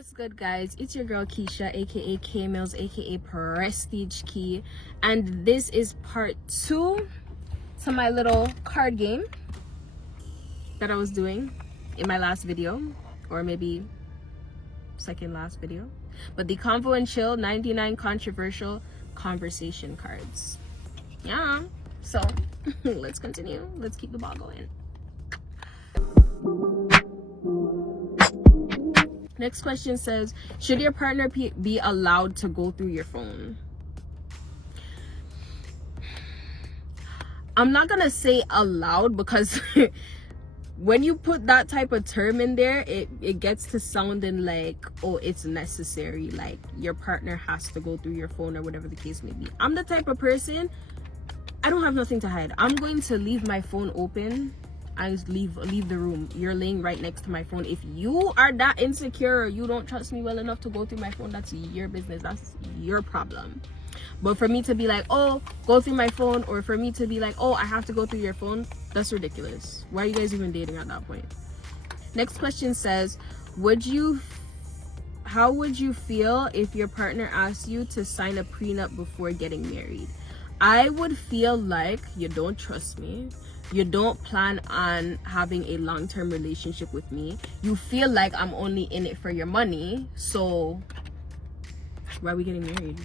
What's good, guys? It's your girl Keisha, aka K Mills, aka Prestige Key, and this is part 2 to my little card game that I was doing in my last video, or maybe second last video. But the Convo and Chill 99 controversial conversation cards. Yeah. So let's continue. Let's keep the ball going. Next question says, should your partner be allowed to go through your phone? I'm not gonna say allowed, because when you put that type of term in there, it gets to sounding like, oh, it's necessary, like your partner has to go through your phone or whatever the case may be. I'm the type of person, I don't have nothing to hide. I'm going to leave my phone open. I just leave the room. You're laying right next to my phone. If you are that insecure or you don't trust me well enough to go through my phone, that's your business. That's your problem. But for me to be like, oh, go through my phone, or for me to be like, oh, I have to go through your phone, that's ridiculous. Why are you guys even dating at that point? Next question says, how would you feel if your partner asked you to sign a prenup before getting married? I would feel like you don't trust me. You don't plan on having a long-term relationship with me. You feel like I'm only in it for your money. So why are we getting married?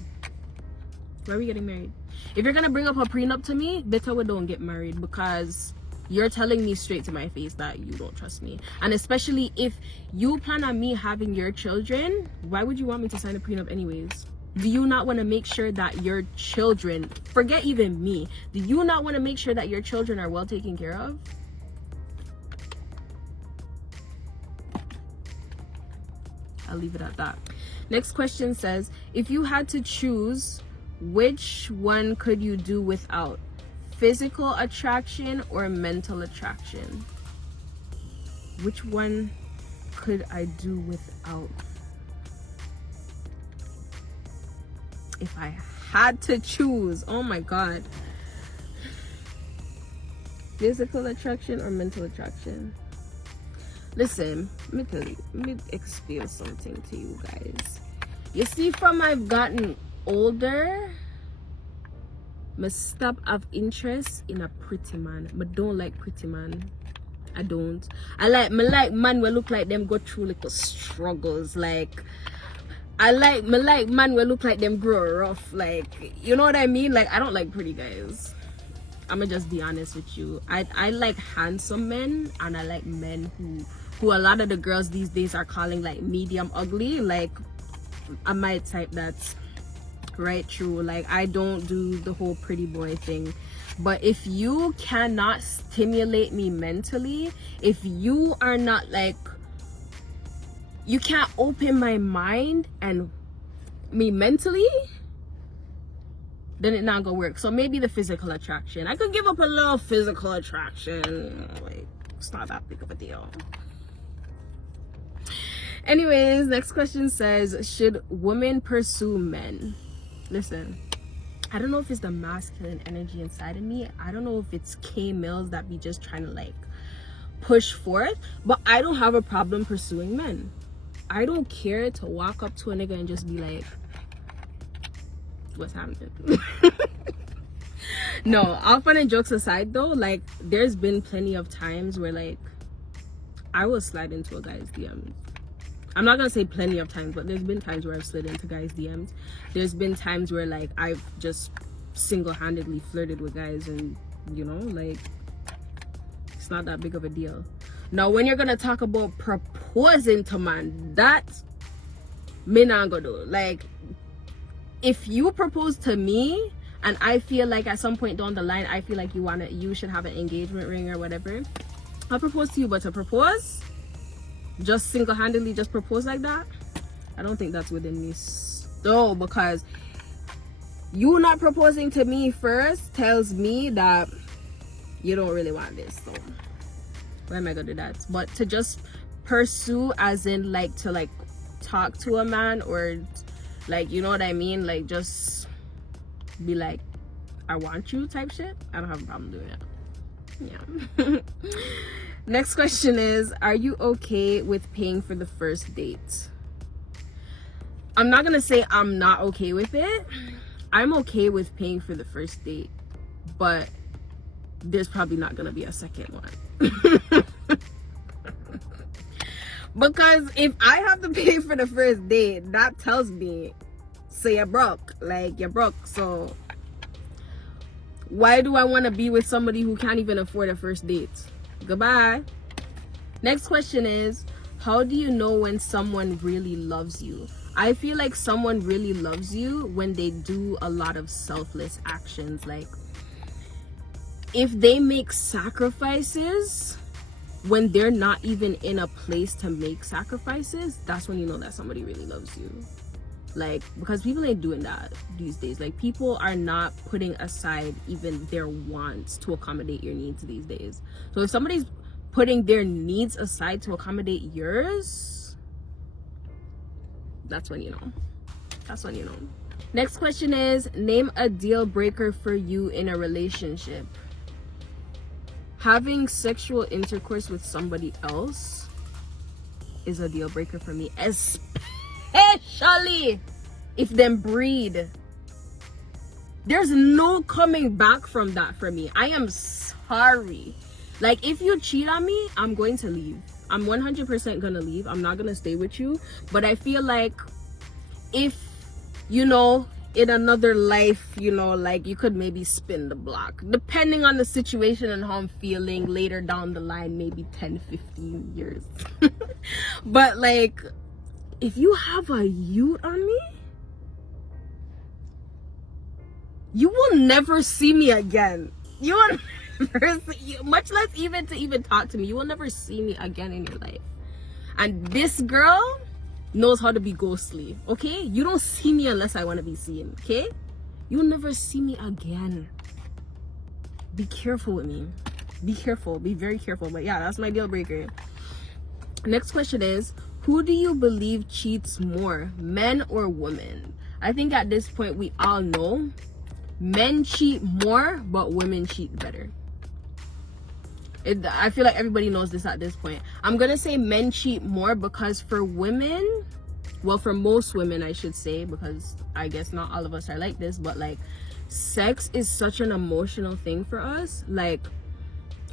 Why are we getting married? If you're gonna bring up a prenup to me, better we don't get married, because you're telling me straight to my face that you don't trust me. And especially if you plan on me having your children, why would you want me to sign a prenup anyways? Do you not want to make sure that your children, forget even me, do you not want to make sure that your children are well taken care of? I'll leave it at that. Next question says, if you had to choose, which one could you do without? Physical attraction or mental attraction? Which one could I do without? If I had to choose, oh my god, physical attraction or mental attraction? Listen, let me explain something to you guys. You see, from I've gotten older, I stop have interest in a pretty man. I don't like pretty man. I don't. I like man will look like them go through little struggles. Like I like man will look like them grow rough, like, you know what I mean? Like, I don't like pretty guys. I'ma just be honest with you. I like handsome men, and I like men who a lot of the girls these days are calling like medium ugly. Like, I'm my type. That's right, true. Like, I don't do the whole pretty boy thing. But if you cannot stimulate me mentally, if you are not like, you can't open my mind and me mentally, then it not gonna work. So maybe the physical attraction. I could give up a little physical attraction. Like, it's not that big of a deal. Anyways, next question says, should women pursue men? Listen, I don't know if it's the masculine energy inside of me. I don't know if it's K Mills that be just trying to like push forth, but I don't have a problem pursuing men. I don't care to walk up to a nigga and just be like, what's happening? No, all fun and jokes aside though, like, there's been plenty of times where like I will slide into a guy's DMs. I'm not gonna say plenty of times, but there's been times where I've slid into guys' DMs. There's been times where like I've just single-handedly flirted with guys, and you know, like, it's not that big of a deal. Now, when you're gonna talk about proposing to man, that me not gonna do. Like, if you propose to me and I feel like at some point down the line I feel like you should have an engagement ring or whatever, I'll propose to you. But to propose, just single-handedly just propose like that, I don't think that's within me. So, because you not proposing to me first tells me that you don't really want this. So why am I gonna do that? But to just pursue, as in like to like talk to a man, or like, you know what I mean, like just be like, I want you type shit, I don't have a problem doing that. Yeah. Next question is, are you okay with paying for the first date? I'm not gonna say I'm not okay with it. I'm okay with paying for the first date, but there's probably not gonna be a second one. Because if I have to pay for the first date, that tells me, so you're broke. Like, you're broke. So why do I want to be with somebody who can't even afford a first date? Goodbye. Next question is, how do you know when someone really loves you? I feel like someone really loves you when they do a lot of selfless actions. Like, if they make sacrifices when they're not even in a place to make sacrifices, that's when you know that somebody really loves you. Like, because people ain't doing that these days. Like, people are not putting aside even their wants to accommodate your needs these days. So if somebody's putting their needs aside to accommodate yours, that's when you know. That's when you know. Next question is, name a deal breaker for you in a relationship. Having sexual intercourse with somebody else is a deal breaker for me, especially if them breed. There's no coming back from that for me. I am sorry. Like, if you cheat on me, I'm going to leave. I'm 100% gonna leave. I'm not gonna stay with you. But I feel like if, you know, in another life, you know, like, you could maybe spin the block, depending on the situation and how I'm feeling later down the line, maybe 10, 15 years. But like, if you have a youth on me, you will never see me again. You will never see, much less even to talk to me. You will never see me again in your life. And this girl knows how to be ghostly, okay? You don't see me unless I want to be seen, okay? You'll never see me again. Be careful with me. Be careful. Be very careful. But yeah, that's my deal breaker. Next question is, who do you believe cheats more, men or women? I think at this point we all know men cheat more, but women cheat better. I feel like everybody knows this at this point. I'm gonna say men cheat more because for women, well, for most women I should say, because I guess not all of us are like this, but like, sex is such an emotional thing for us. Like,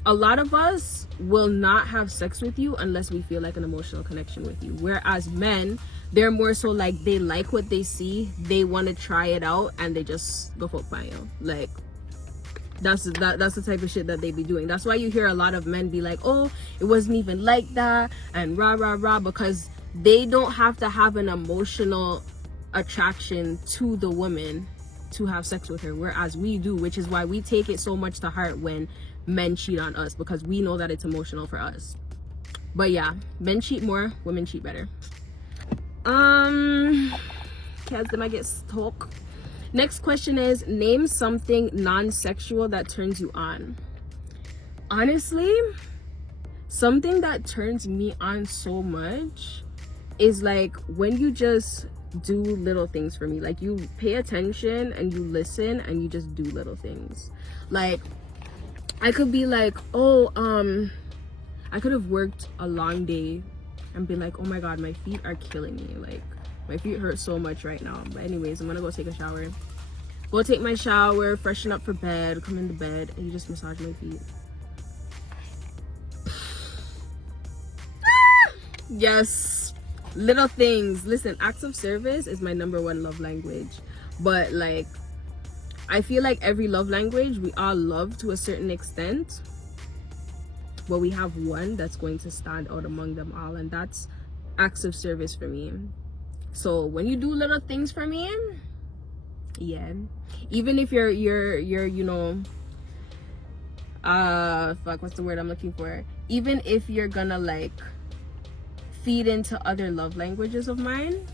a lot of us will not have sex with you unless we feel like an emotional connection with you. Whereas men, they're more so like, they like what they see, they want to try it out, and they just go fuck by you. Like, that's the type of shit that they be doing. That's why you hear a lot of men be like, oh, it wasn't even like that, and rah rah rah, because they don't have to have an emotional attraction to the woman to have sex with her, whereas we do, which is why we take it so much to heart when men cheat on us, because we know that it's emotional for us. But yeah, men cheat more, women cheat better. Cats, them I get stuck. Next question is, name something non-sexual that turns you on. Honestly, something that turns me on so much is like when you just do little things for me. Like, you pay attention and you listen and you just do little things. Like, I could be like, oh, I could have worked a long day and be like, oh my god, my feet are killing me. Like, my feet hurt so much right now. But anyways, I'm gonna go take a shower. Go take my shower, freshen up for bed, come into bed, and you just massage my feet. Yes, little things. Listen, acts of service is my #1 love language. But like, I feel like every love language, we all love to a certain extent, but we have one that's going to stand out among them all, and that's acts of service for me. So when you do little things for me, yeah, even if you're you know, what's the word I'm looking for, even if you're gonna like feed into other love languages of mine,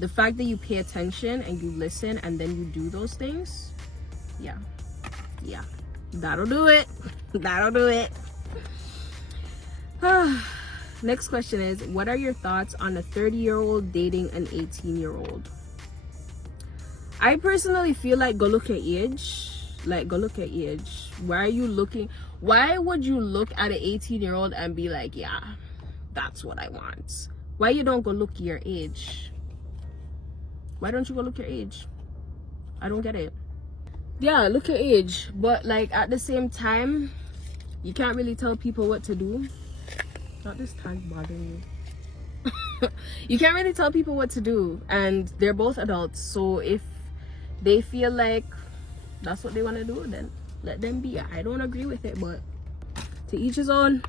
the fact that you pay attention and you listen and then you do those things, yeah, that'll do it. That'll do it. Next question is, what are your thoughts on a 30-year-old dating an 18-year-old? I personally feel like, go look at age. Like, go look at age. Why would you look at an 18-year-old and be like, yeah, that's what I want? Why you don't go look your age? Why don't you go look your age? I don't get it. Yeah, look your age, but like at the same time, you can't really tell people what to do. Not this tag bothering you. You can't really tell people what to do, and they're both adults, so if they feel like that's what they want to do, then let them be. I don't agree with it, but to each his own.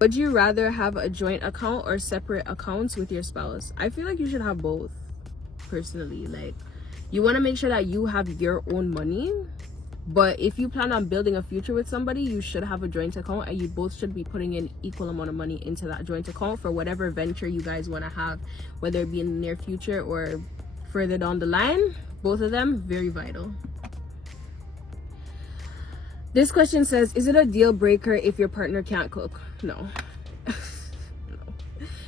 Would you rather have a joint account or separate accounts with your spouse? I feel like you should have both, personally. Like, you want to make sure that you have your own money, but if you plan on building a future with somebody, you should have a joint account, and you both should be putting in equal amount of money into that joint account for whatever venture you guys want to have, whether it be in the near future or further down the line. Both of them very vital. This question says, is it a deal breaker if your partner can't cook? No. No.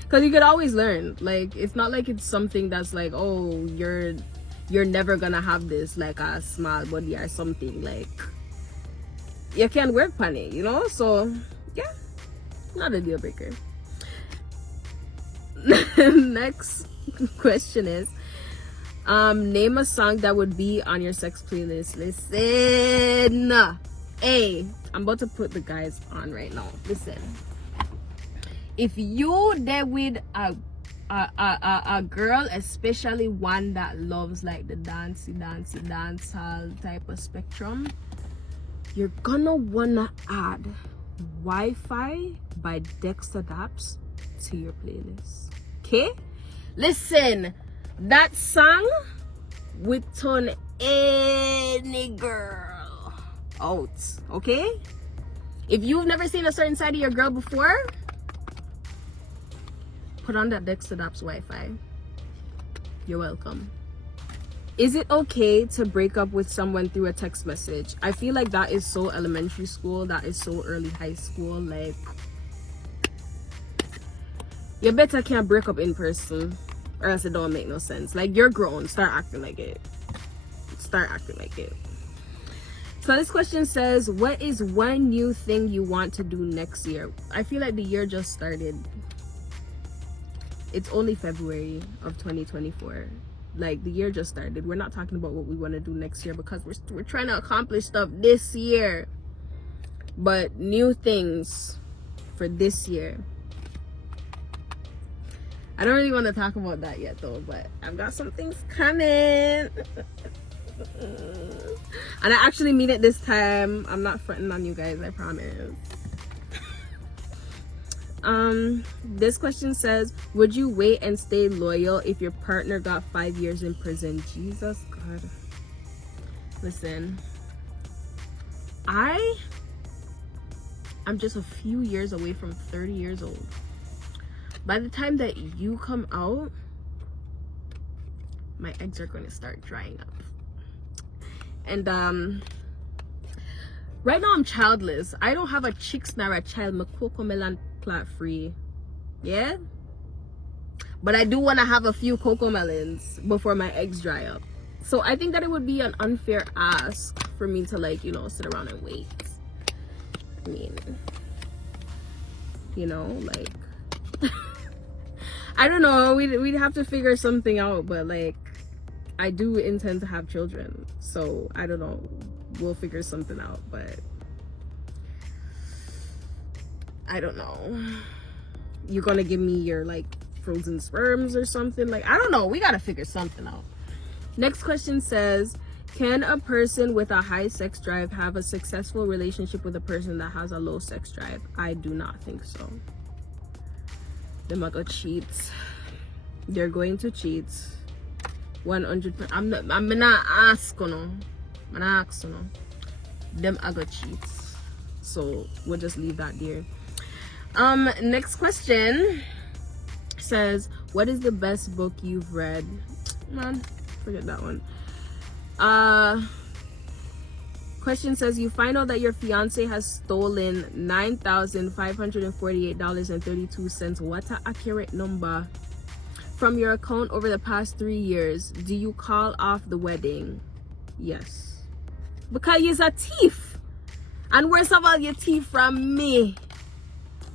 Because you could always learn. Like, it's not like it's something that's like, oh, you're never gonna have this, like a small body or something. Like, you can work on it, you know? So, yeah, not a deal breaker. Next question is, name a song that would be on your sex playlist. Listen. Hey, I'm about to put the guys on right now. Listen, if you there with a girl, especially one that loves like the dancehall type of spectrum, you're gonna wanna add Wi-Fi by Dayzz to your playlist. Okay, listen, that song would turn any girl out. Okay, if you've never seen a certain side of your girl before, put on that Dayzz Wi-Fi. You're welcome. Is it okay to break up with someone through a text message? I feel like that is so elementary school, that is so early high school. Like, you better can't break up in person, or else it don't make no sense. Like, you're grown, start acting like it. So this question says, what is one new thing you want to do next year? I feel like the year just started. It's only February of 2024. Like, the year just started. We're not talking about what we want to do next year, because we're trying to accomplish stuff this year. But new things for this year, I don't really want to talk about that yet though, but I've got some things coming. And I actually mean it this time. I'm not fronting on you guys, I promise. This question says, would you wait and stay loyal if your partner got 5 years in prison? Jesus God. Listen, I'm just a few years away from 30 years old. By the time that you come out, my eggs are going to start drying up. And right now I'm childless. I don't have a chicks nor a child. My cocoa melon plant free. Yeah, but I do want to have a few cocoa melons before my eggs dry up. So I think that it would be an unfair ask for me to, like, you know, sit around and wait. I mean, you know, like I don't know, we'd have to figure something out, but like, I do intend to have children, so I don't know, we'll figure something out. But I don't know, you're gonna give me your like frozen sperms or something? Like, I don't know, we gotta figure something out. Next question says, can a person with a high sex drive have a successful relationship with a person that has a low sex drive? I do not think so. Them are gonna cheat. They're going to cheat. 100%. I'm not asking no. I'm not asking no. Them are gonna cheat. So we'll just leave that there. Next question says, what is the best book you've read? Man, forget that one. Question says, you find out that your fiance has stolen $9,548.32. What an accurate number. From your account over the past 3 years. Do you call off the wedding? Yes. Because he's a thief. And worst of all, you thief from me.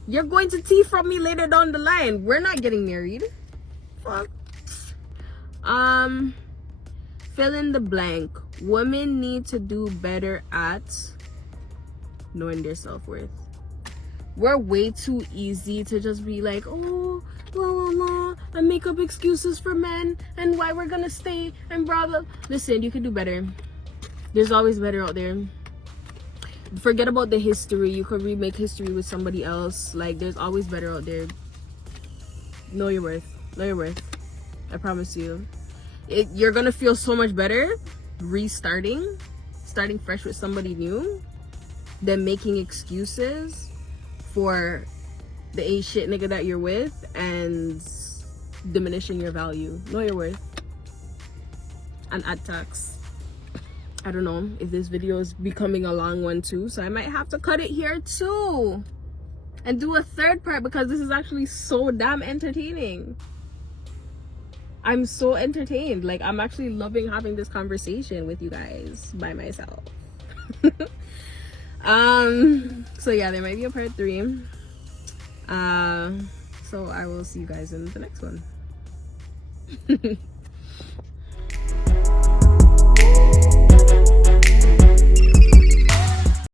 You're going to thief from me later down the line. We're not getting married. Fuck. fill in the blank. Women need to do better at knowing their self-worth. We're way too easy to just be like, oh, blah, blah, blah, and make up excuses for men and why we're gonna stay and blah, blah. Listen, you can do better. There's always better out there. Forget about the history. You could remake history with somebody else. Like, there's always better out there. Know your worth. Know your worth. I promise you. You're gonna feel so much better starting fresh with somebody new than making excuses for the ain't shit nigga that you're with and diminishing your value. Know your worth. And add tax. I don't know if this video is becoming a long one too, so I might have to cut it here too and do a third part because this is actually so damn entertaining. I'm so entertained. Like, I'm actually loving having this conversation with you guys by myself. So yeah, there might be a part 3. So I will see you guys in the next one.